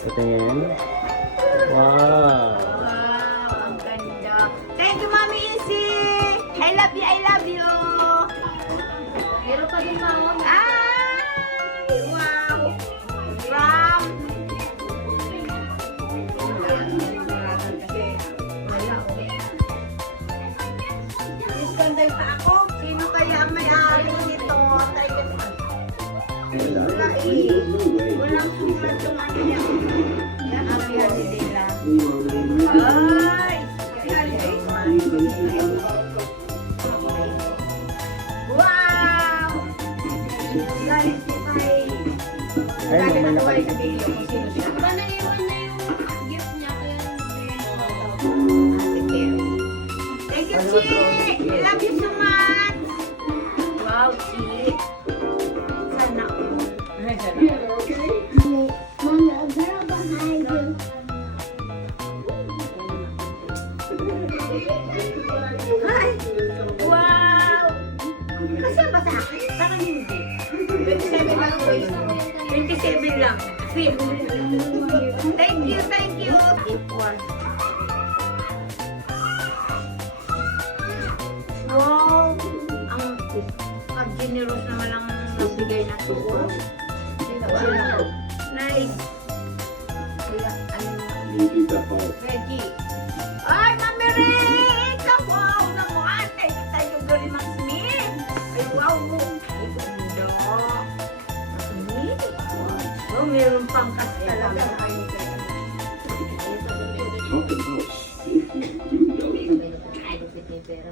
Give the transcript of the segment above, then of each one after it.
Patingin. Wow. Wow, ang ganda. Thank you, Mami Isi. I love you, I love you. Meron pa din mama. Ay, wow. From Iskandal pa ako. Sino kaya ang may-ari nito? Wala eh. Walang sulat yung ano yan. Yan, happy holiday lang. Ay! Wow! Galing si Tay. Ay, Galing may ako nakalik. sa video kung sino siya. Diba naiwan na yung gift niya kaya Thank you, Chi! I love you so much! Wow, Chi! Sana ako. Ay! Wow! Kasi ba sa akin? Parang hindi. 27 lang po yun. 27 lang. Sweet. Thank you, thank you. Wow! Ang generous naman ang nagbigay na ito. Wow! Nice! Reggie. Ay, Mami Rick! Wow naman! Thank you very much, Smith! Ay, wow! Ay, ganda! Smith! Oh, meron pang kas talaga.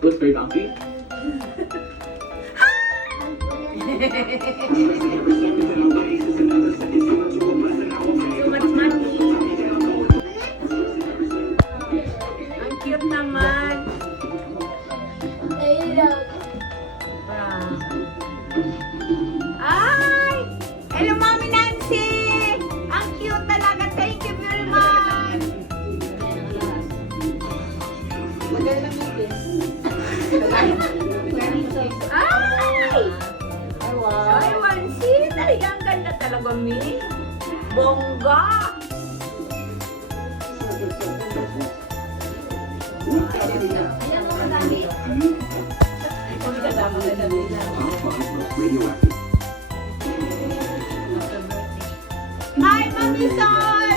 What's very bumpy? So much money! Ang cute naman! Wow. Ay! Hello, Mami Nancy! Ang cute talaga. Thank you very much! Ay! Ay, Wansi! Talagang ganda talaga, Mi. Bongga! Ayan mo madami. Radioactive. Hi, Mami Sol!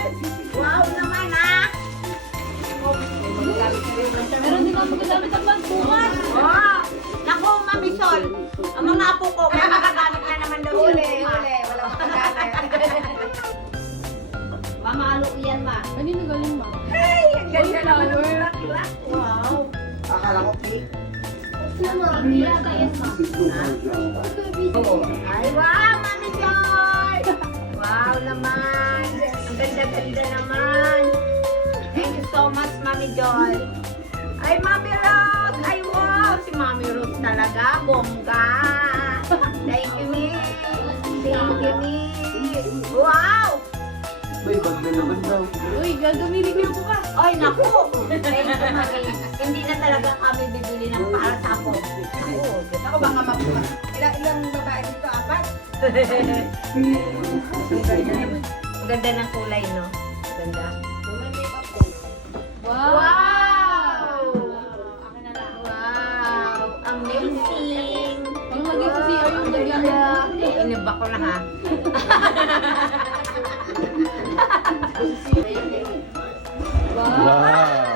Wow naman, ah! Meron din ako magagamit ang bag bukas. Oh! Naku, Mami Sol! Ang mga apo ko, may magagamit na naman daw sila. Uli. Wala akong pagkakaya. Mamalo yan ma. Kanino galing ma? Ay, ang ganda naman ng bulaklak. Wow! Akala ko cake. Iya kaya ma. Ay, wow, Mami Joy! Wow naman! Ang ganda-ganda naman! Thank you so much, Mami Joy! Ay, Mami Rose! Ay, wow! Si Mami Rose talaga, bongga! Thank you, Mi! Thank you, Mi! Wow! May bag na naman daw. Uy, gagamitin niyo bukas. Ay, naku! Thank you, Mami. Hindi na talaga kami bibili ng para sa ako. Naku, Ako baka ilang babae dito? Apat? ang ganda ng kulay, no? Ganda. Wow. Wow! Akin na lang. Wow! Amazing! Yung lagay sa CR yung lagyan. Inib ako na, ha? Wow.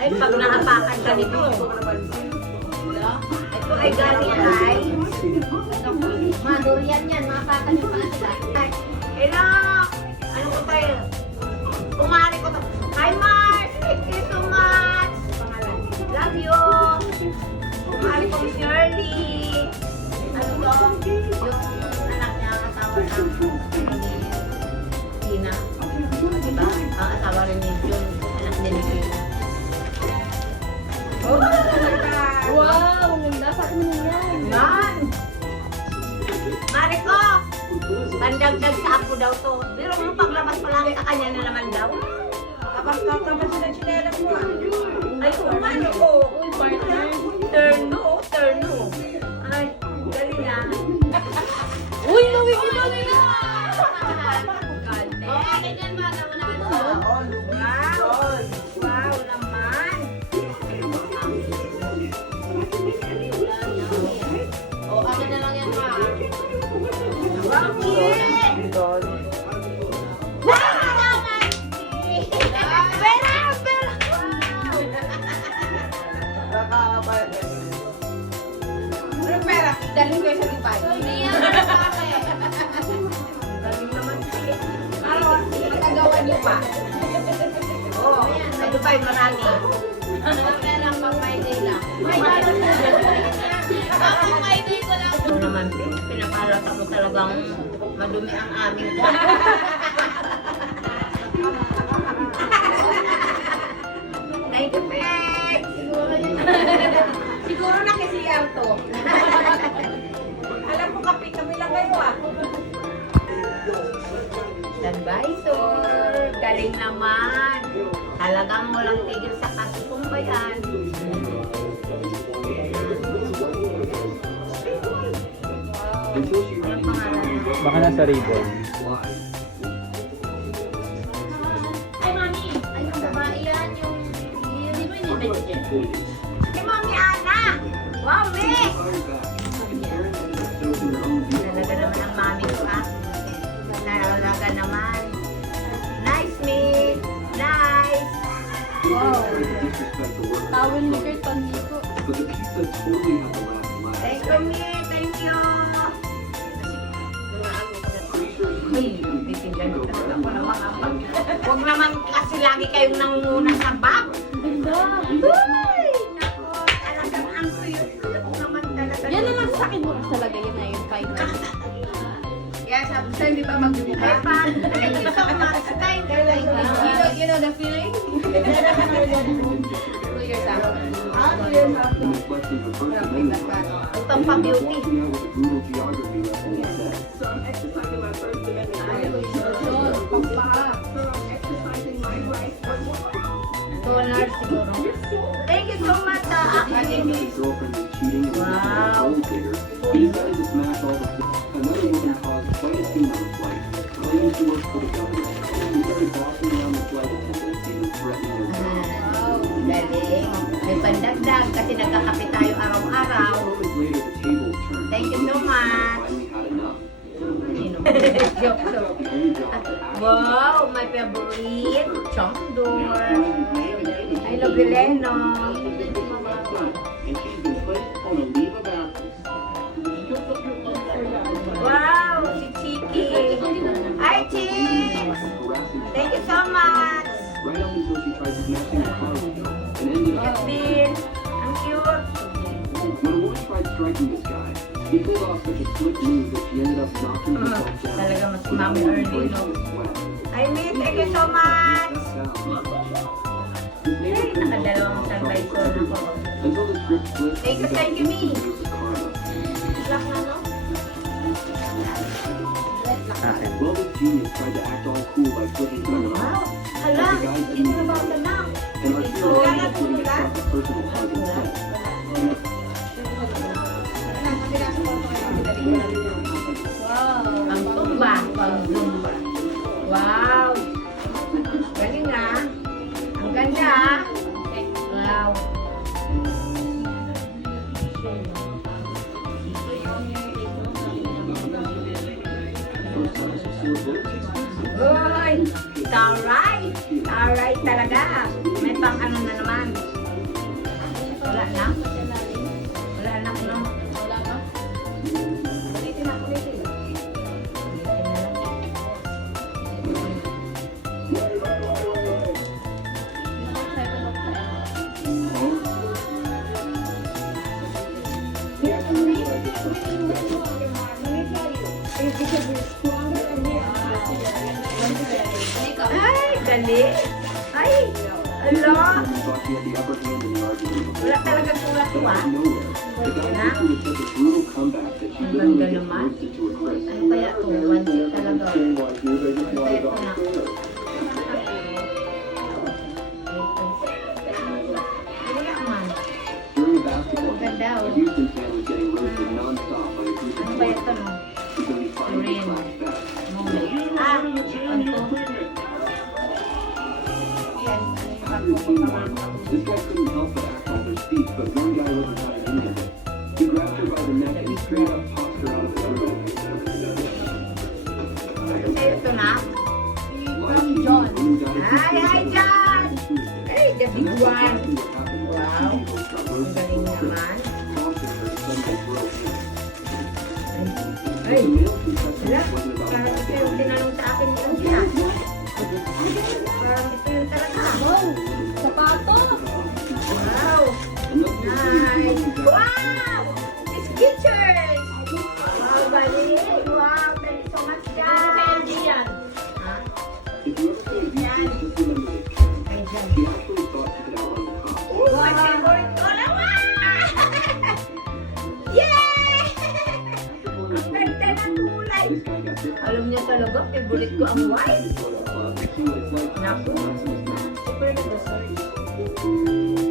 Ay, pag nakapakan ka nito. Ito ay galing ay. Madurian yan, makapakan yung pangalan. Hello! Ano ko tayo? Kumari ko to. Hi, Mars! Thank you so much! Love you! Kumari ko si Shirley. Ano to? Yung anak niya, asawa na. Tina. Diba? Ang asawa rin ni Jun. Anak din ni Tina. Oh! Wow, ang ganda sa akin yan. Yan! Mariko! Pandagdag sa ako daw to. Pero mo paglabas pa lang sa kanya na naman daw. Tapos tataman sila chinelas mo. Ay, kumano ko. Uy, partner. Turno, turno. Ay, galing ah. Okay, ganyan mga naunahan siya. Wow! Wow naman! O, akin na lang yan, ma. Wow, cute! Wow naman! Pera! Pera! Ano pera? Dali ko sa Dubai. Hindi yan, bakit? Galing naman siya. Ano? Magagawa niyo pa. Oo, sa Dubai marami. Mga pera, pang my day lang. Pang my day ko lang. Ito naman, pinapalata mo talagang madumi ang aming ko. Thank you, Peg. Siguro na kasi to. Alam ko kami lang kayo ah. Advisor, galing naman. Talagang walang tigil sa kasukumbayan. Until she ran into something Baka nasa ribbon. fly. Ay, mami. Ay, yung babae yan. Yung, di ba yung vegetarian? Kay Mami Ana! Wow, me! Fired back. Karen ended up stoking her own vehicle. Talaga naman ang mami ko, ah. Talaga naman. Nice, me! Nice! Wow. Tried to disrespect the workers. Tawin ni Kurt Pandiko. But the pizza totally had the last laugh. Thank you, me! Thank you! Pretty sure she Uy, didn't titigyan go ko for talaga that. para makapag. Huwag naman kasi lagi kayong nangunguna sa bag. Ganda. Uy! Nako, talagang ang tuyot-tuyot naman talaga. Yan na lang sa akin mo kasi talaga yun na yung final. Kaya sabi sa'yo, di ba magbubuka? Ay, pa, thank you so much. Thank you, thank you. You know the feeling? 2 years after. And reflecting her First Amendment rights. Ito ang pa-beauty. Walking out with a brutal geography lesson instead. Yun, pampaha. Toner siguro. Thank you so much, Akademi. His girlfriend was cheating and was Wow. a gold digger. He decided to smash all the Another woman caused quite a scene on the flight, claiming to work for the government. He started bossing around the flight attendants, even threatening their jobs. Wow, galing. May pandagdag kasi nagkakape tayo araw-araw. 4 hours later, the tables turned. Thank you so much. Finally had enough. Joke, joke. The only job that actually Wow, my favorite, Chongdor. I love Eleno. and she's been placed on a leave of absence. Wow, si Chiki. Hi, Chicks. Harassing Thank you so much. right up until she tried smashing the car window and ended up. Bin, ang cute. When a woman tried striking this guy, he pulled off such a slick move that she ended up knocking herself down. Talaga mas mami early, no? Breaking a sweat. Hi, Miss. Thank you so much. His neighbor Ay, nakadalawang sunrise ako. until the script flipped. Thank you, and thank you, got me. used to karma. Black na, no? Akin. Well, this genius tried to act all cool by flipping someone Wow. off. Hala, hindi na ba ako na? And our hero eventually struck a personal hug instead. Ang tumba. Ang tumba. Wow. Galing ah. Ang ganda ah. Wow. Uy! Taray! Taray talaga. May pang ano na naman. Wala na? Wala na, no? Wala ba? Ulitin na, ulitin. Ulitin na lang. Ay, galing. Ay, ala. Woman thought she had the upper hand in the argument. Wala talaga kulat to But ah. out of nowhere, the guy Na? hit her with such a brutal comeback that she Ang literally ganda gets naman. roasted to a crisp. Ano kaya to? One seat talaga. Ang kaya to na. Wala man. During a basketball game, Ganda, a oh. Houston fan was getting roasted non-stop by a group of Ano kaya to? boys. She's going to be fighting to Green. clap back. Ah, his team won. This guy couldn't help but act all their speech, but one guy wasn't having any of it. He grabbed her by the neck and straight up tossed her out of the room. Ito na. From John. Hi, John! Hey, the big one. Wow. Ang galing naman. Ay, wala. Parang ito yung tinanong sa akin yung sila. Parang ito yung talaga. Wow! Sapatos! Wow! Nice! Wow! Skechers! Wow, galing! Wow, thank you so much, guys! yan. Ha? If you ever see a Yan. just remember this. Kay John. She actually thought she could outrun the cops. Oh, my favorite color! Wow! Yay! Ang ganda ng kulay! This guy got bit Alam niya talaga, favorite ko ang white. club and see what it's like. Naku. Nuts in his mouth. Super gusto.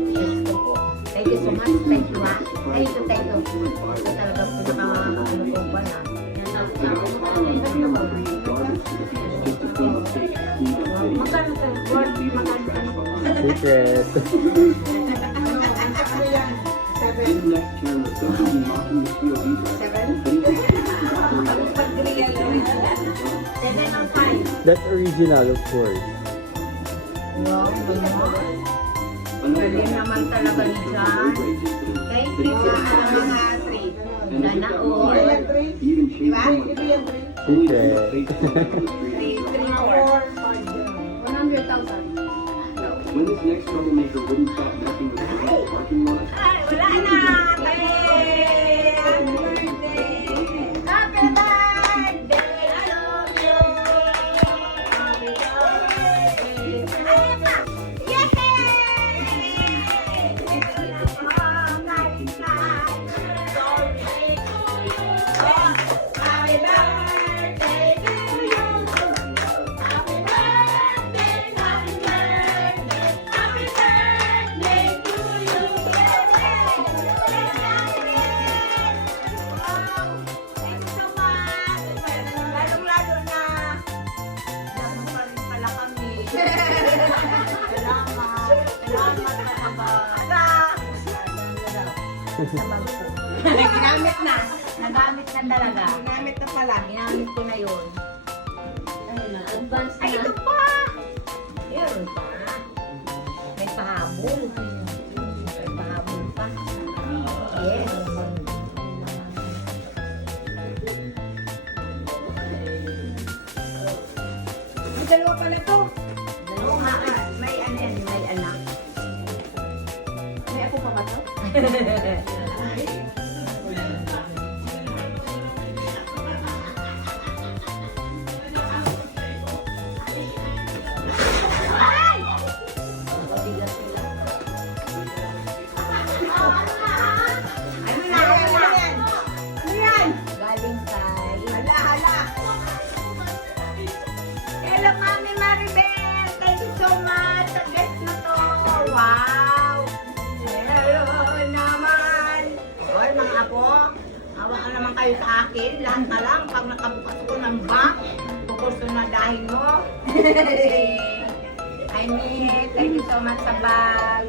Yes ko po. Thank you so much. Thank you, ha. Thank you, thank you. Ito talaga po ano ko ba na. Magkano tayo? Worth, magkano tayo? Secret. Ano yan? In the next camera, somebody mocking the POV driver. But he Pag-real naman sila. 7 or 5? That's original, of course. Wow, galing naman talaga ni John. Thank you so much. Sana all. even chased someone. Ito yan, Only Secret. to face on the street. 100,000. When this next troublemaker wouldn't stop messing with the parking lot, Ay, wala na. Hey! Happy birthday! Happy birthday! I love you! Happy birthday! Ay, pa! Yay! Ito na po, galing ka. Sorry to you. Oh, happy birthday to you. Happy birthday, happy birthday. Happy birthday to you. Wow! Thank you so much. Lalong-lalo na. Lalo pa rin pala kami. Salamat. Salamat talaga. Ginamit na. Nagamit na talaga. Ginamit na pala. Ginamit ko na yun. Advance Ay, na. ito pa! Meron pa. May pahabol. May pahabol pa. Yes. Ang dalawa pala to. Oo nga, may ano yan, may anak. May ako pa ba to? Ay! Mabigat sila. Ano na? Ano yan? Ano yan? Galing kay... Hala, hala. Hello, Mami Maribel! Thank you so much sa guest na to! Wow! Hello naman! Oy, mga apo, hawa ka naman kayo sa akin. Lahat na lang, pag nakabukas ko ng bag, pupursonadahin mo. I mean, thank you so much sa bag.